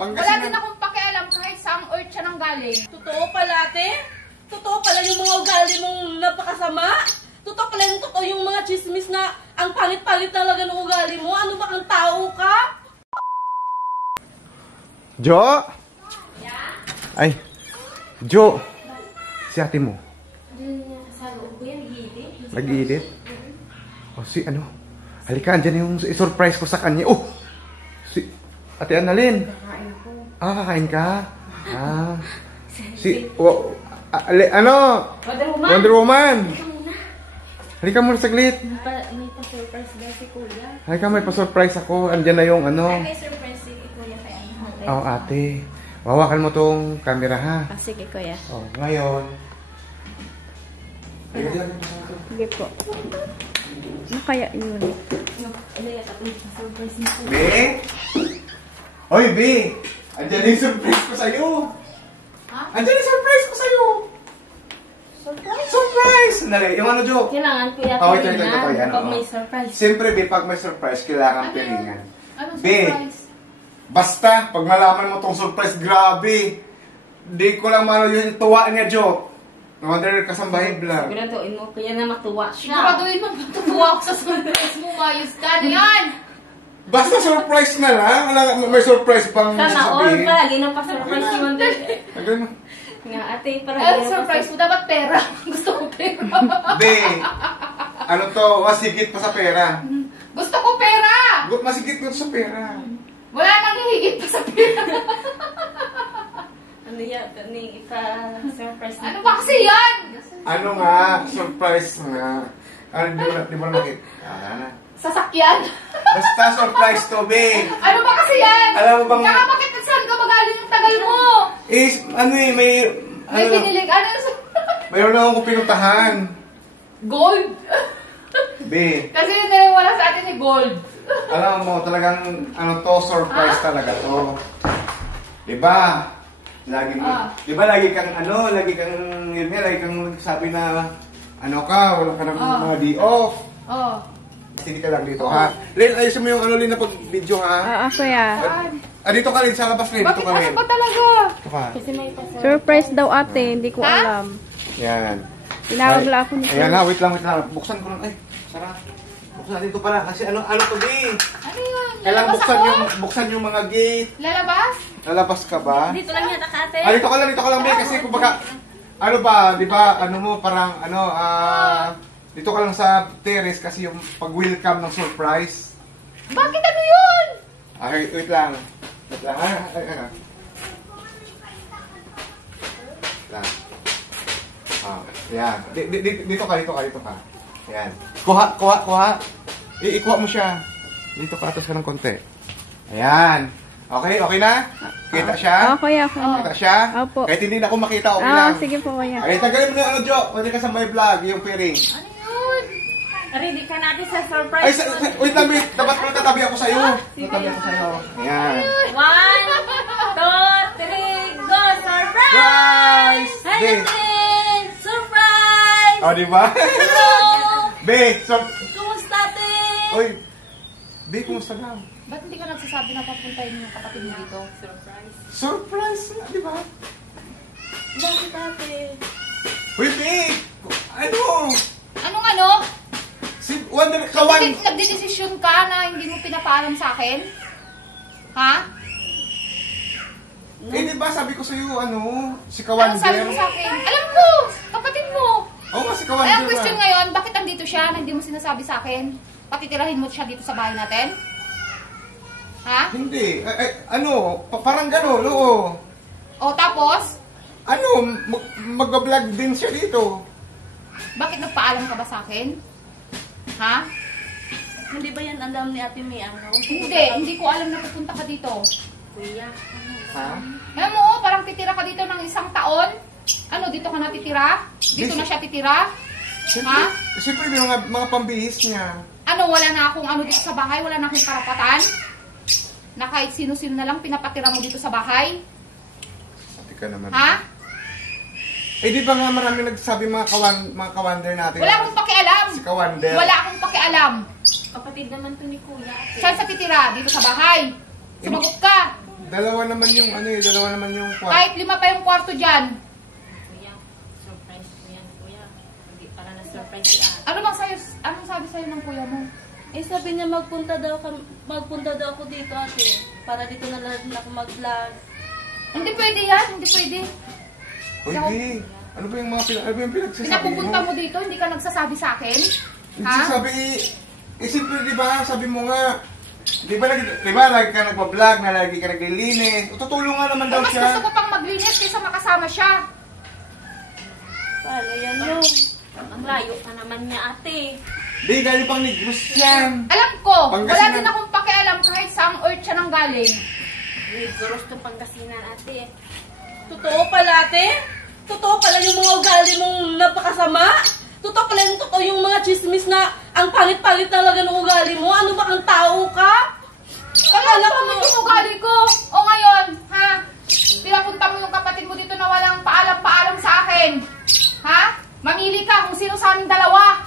Wala din akong pakialam kahit saang earth siya nang galing. Totoo pala, ate? Totoo pala yung mga ugali mong napakasama? Totoo pala yung mga chismis na ang palit-palit talaga ng ugali mo? Ano ba kang tao ka? Jo? Ay, Jo. Si ate mo. Nag-iidit? O si ano? Halika, andyan yung surprise ko sa kanya. Oh! Si Ate Annalyn. Kakain ko. Ah, kakain ka? Ah. Ano? Wonder Woman. Halika muna saglit. May pa-surprise ba si Kuya? Halika, may pa-surprise ako. Andyan na yung ano. May surprise si Kuya kay ate. Oh, ate. Hawakan mo tong camera, ha? Sige, Kuya. Oh, ngayon. Sige po. Ano kaya yun? Be? Hoy, Be! Andyan na yung surprise ko sa'yo. Ha? Andyan na yung surprise ko sa'yo. Surprise? Surprise! Sandali, yung ano, Jo? Kailangan Kuya Oh, pilingan yan, pag oo. may surprise. Siyempre, Be, pag may surprise, kailangan pilingan. Anong Be, surprise? basta, pag malaman mo tong surprise, grabe. Di ko lang malo yung tuwa niya, Jo. No wonder kasambahin vlog. Siguraduhin mo Kuya na matuwa siya. Siguraduhin mo, matutuwa ako sa surprise mo. Ayos ka na yan! Basta surprise na lang. Wala, may surprise pang Sana all sabihin. palagi na pa-surprise si Wonder. Agad Nga ate, parang Ay, surprise mo. Dapat pera. Gusto ko pera. Be, ano to, masigit pa sa pera. Gusto ko pera! Masigit pa sa pera. Wala nang hihigit pa sa pera. Ano yan? Ipa-surprise Ano ba kasi yan? Ano nga, surprise nga. Ano, di mo na makita. Sasakyan. Basta surprise to, Be. Ano ba kasi yan? Alam mo bang... Tsaka bakit saan ka magaling yung tagal mo? Is, ano eh, may... May Ano, pinilig. Ano yung mayroon na akong pinuntahan. gold? Be, Kasi yun na wala sa atin ni gold. alam mo, talagang, ano to, surprise talaga to. Diba? Lagi mo, diba lagi kang, ano, lagi kang, yun nga, lagi kang sabi na, ano ka, wala ka ng mga di-off. Oh. Hindi ka lang dito, ha? Lin, ayusin mo yung ano, Lin, na pag-video, ha? Kuya. Dito ka, Lin, sa labas, Lin. Dito Bakit ka, ano Lin. ba talaga? Dito ka. Kasi may surprise daw ate, hindi ko alam. Yan. Tinawag lang ako ni Ayan na, wait lang. Buksan ko lang. Ay, sarap. Buksan natin ito pala. Kasi ano to, Be? Ano yun? Kailangan Lalabas ako? buksan yung mga gate. Lalabas? Lalabas ka ba? Dito lang yata ate. Dito ka lang, Be. Kasi kumbaga, ano ba, di ba, ano mo, parang, ano, dito ka lang sa terrace kasi yung pag-welcome ng surprise. Bakit ano yun? Okay, wait lang. Wait lang. Lang. Yan. Dito ka. Yan. Kuha. Ikuha mo siya. Dito ka, atas ka ng konti. Ayan. Okay na? Kita siya? Kuya. Kita siya? Opo. Kahit hindi na ako makita, okay lang. Sige po kuya. Ay, tagalin mo na yung ano, Jo. Pwede ka sa my vlog, yung piring. Ano yun? Ready ka natin sa Ay, surprise. wait lang, wait. Dapat pala tatabi ako sa'yo. Tatabi ako sa'yo. Ayan. 1, 2, 3, go! Surprise! Guys! Be. Surprise! O, diba? Hello! Be, Kumusta ate? Oy. Be, kumusta na? Ba't hindi ka nagsasabi na papuntahin yung kapatid mo dito? Surprise na, diba? Bakit ate? Uy, Be! Ano? Anong ano? Si Wonder, kawan. Nagdedesisyon ka na hindi mo pinapaalam sa akin? Ha? Eh, diba sabi ko sa'yo, ano? Si Anong sabi Kawander. mo sa akin? Alam mo! Kapatid mo! Oo nga, si Ay, Kawander. ang question ngayon, bakit andito siya na hindi mo sinasabi sa akin? Patitirahin mo siya dito sa bahay natin? Ha? Hindi. Ano? Parang gano'n, oo. O tapos, Ano? Mag-vlog din siya dito. bakit nagpaalam ka ba sa akin? Ha? Hindi ba yan alam ni ate May ano? Hindi ko alam na pupunta ka dito. Kuya. Ha? Alam mo, parang titira ka dito ng 1 taon. Ano, dito ka na titira? Dito na siya titira? Ha? Siyempre, may mga pambihis niya. Ano, wala na akong ano dito sa bahay? Wala na akong karapatan? Na kahit sino-sino na lang pinapatira mo dito sa bahay? Ate ka naman. Ha? Eh, di ba nga marami nagsabi mga kawander natin? Wala akong pakialam. Si Kawander. Wala akong pakialam. Kapatid naman to ni Kuya ate. Saan sa titira? Dito sa bahay. Sumagot ka. Dalawa naman yung ano eh, dalawa naman yung kwarto. Kahit 5 pa yung kwarto dyan. Kuya, surprise ko yan, kuya. Hindi para na-surprise si ate. Anong sabi sa'yo ng kuya mo? Eh sabi niya magpunta daw ako dito ate. Para dito na lang ako mag-vlog. Hindi pwede yan, hindi pwede. Uy, Bi, ano ba yung pinagsasabi mo? Pinapupunta mo dito, hindi ka nagsasabi sa akin? Ha? Sabi, simple di ba? Sabi mo nga, di ba lagi ka nagpa-vlog na lagi ka naglilinis? Tutulong nga naman daw Mas siya. gusto ko pang maglinis kaysa makasama siya. Paano yan yun? Ang layo ka naman niya, ate. Di, galing pang Negros yan. Alam ko, wala Pangasinan. din akong pakialam kahit saang earth siya nang galing. Negros to Pangasinan, ate. Totoo pala ate? Totoo pala yung mga ugali mong napakasama? Totoo pala yung mga chismis na ang pangit-pangit talaga ng ugali mo? Ano ba kang tao ka? Akala ko mo yung ugali ko. O ngayon, ha? Pinapunta mo yung kapatid mo dito na walang paalam-paalam sa akin. Ha? Mamili ka kung sino sa aming dalawa.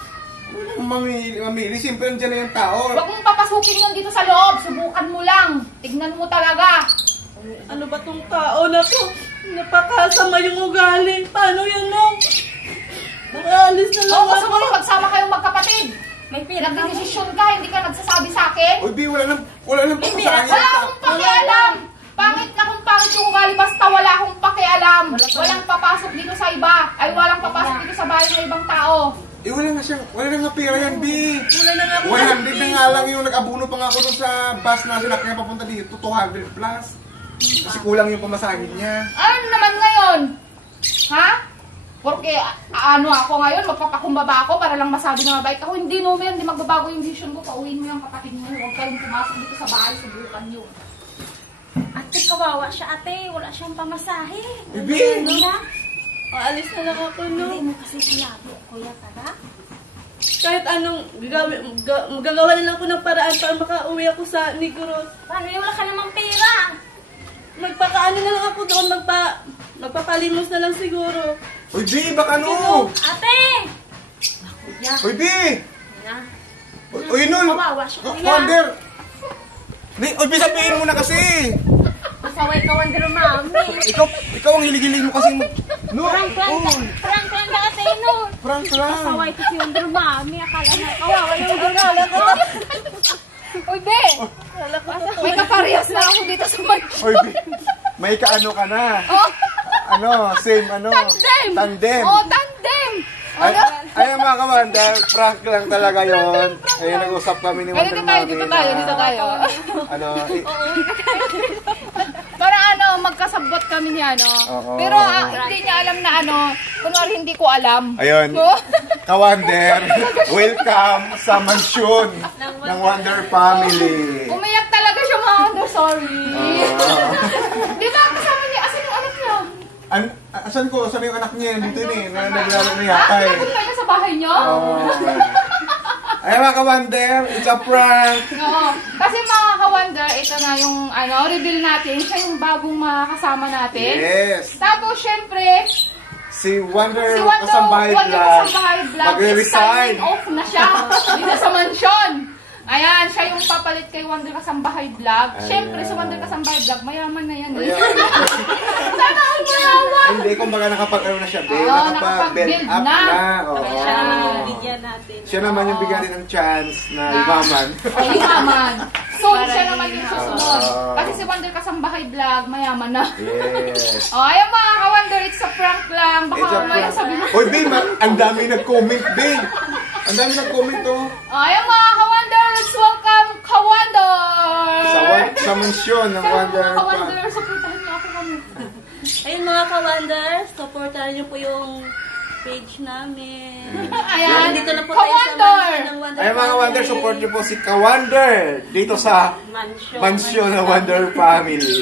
Mamili, simple dyan na yung tao. Huwag mong papasukin yun dito sa loob. Subukan mo lang. Tignan mo talaga. Ano ba tong tao na to? Napakasama yung ugali. Paano yan mo? Nakaalis na lang O gusto mo ako. rin magsama kayong magkapatid. May pira ka mo. Nagdedesisyon ka, hindi ka nagsasabi sa akin. Uy, Bi, wala nang pagkasahin. Wala akong pakialam. Pangit na kung pangit yung ugali, basta wala akong pakialam. Walang papasok dito sa iba. Ay, walang papasok dito sa bahay ng ibang tao. Eh, wala na nga pera yan, Bi. Wala na nga ako. 100 na nga lang yung nag-abuno pa nga ako dun sa bus na sinakyan papunta dito. 200 plus. Kasi kulang yung pamasahin niya. Ano naman ngayon? Ha? Porque ano ako ngayon, magpapakumbaba ako para lang masabi na mabait ako. Hindi no, hindi magbabago yung vision ko. Pauwiin mo yung kapatid mo. Huwag kayong pumasok dito sa bahay, subukan nyo. Ate, kawawa siya, ate. Wala siyang pamasahe. Bibi! Kuya, Alis na lang ako, no? hindi mo kasi sinabi, kuya, tara. Kahit anong gagawa na lang ako ng paraan para makauwi ako sa Negros. Paano yung wala ka namang pera? Magpakaano na lang ako doon, magpapalimos na lang siguro. Uy, Bi, baka ano? Ate! Kuya, Uy, Bi! kuya. Uy, Nol! Kawawa siya, kuya. Wonder! Uy, Bi, sabihin mo na kasi! Masaway ka, Wonder Mami. Ikaw ang hilig-hilig mo kasi. No! Prank lang ka ate, no? Prank lang! Masaway ko si Wonder Mami. Akala na, kawawa yung Wonder Mami. Uy, be! May kaparehas na ako dito sa mansion. Uy, Bi, may kaano ka na. Ano, same ano. Tandem! Tandem. Oh, tandem! Ay, mga kawander, prank lang talaga yon. Ayun, nag-usap kami ni Wonder Mami. Dito tayo. Ano, Para ano, magkasabot kami niya, no? Oo. Pero hindi niya alam na ano, kunwari hindi ko alam. ayun, No? kawander, welcome sa mansyon ng Wonder Family. Umiyak talaga siya, mga Wonder, sorry. Di ba kasama niya? Asan yung anak niya? Asan ko? Asan yung anak niya? Dito ni, naglaro na yata eh. Pinapunta niya sa bahay niyo? Oh. Ay, mga kawander, it's a prank. Oo. Kasi mga ka-wonder, ito na yung ano, reveal natin. Siya yung bagong makakasama natin. Yes. Tapos, syempre, Si Wonder si Wando Kasambahay Vlog. Vlog, magre-resign. signing off na siya dito sa mansyon. Ayan, siya yung papalit kay Wonder Kasambahay Vlog. Ayan. Syempre, si Wonder Kasambahay Vlog, mayaman na yan. Eh. Ayan. Sana ang mayaman. Hindi, kumbaga nakapag-ano na siya, babe. Oo, Nakapag-build nakapag-build up na. na. Oo. Siya, bigyan natin. Siya naman yung bigyan ng chance na imaman. O, yumaman. Soon, siya naman yung susunod. Oo. Kasi si Wonder Kasambahay Vlog, mayaman na. Yes. O, ayun mga ka-wonder, it's a prank lang. Baka It's a mamaya prank. sabi mo. Oy, babe, ang dami nag-comment, babe. Ang dami nag-comment, oh. O, ayun mga ka-wonder, let's welcome ka-wonder! Sa mansyon ng Wonder Mga Family. ka-wonder, supportahan niyo ako kami. Ayun mga ka-wonders, supportahan niyo po yung page namin. Ayan, Dito na po tayo sa ka-wonder! mansion ng Wonder Ay, mga Family. Wonder, support niyo po si Kawander dito sa Mansyon. mansyon ng Wonder Family.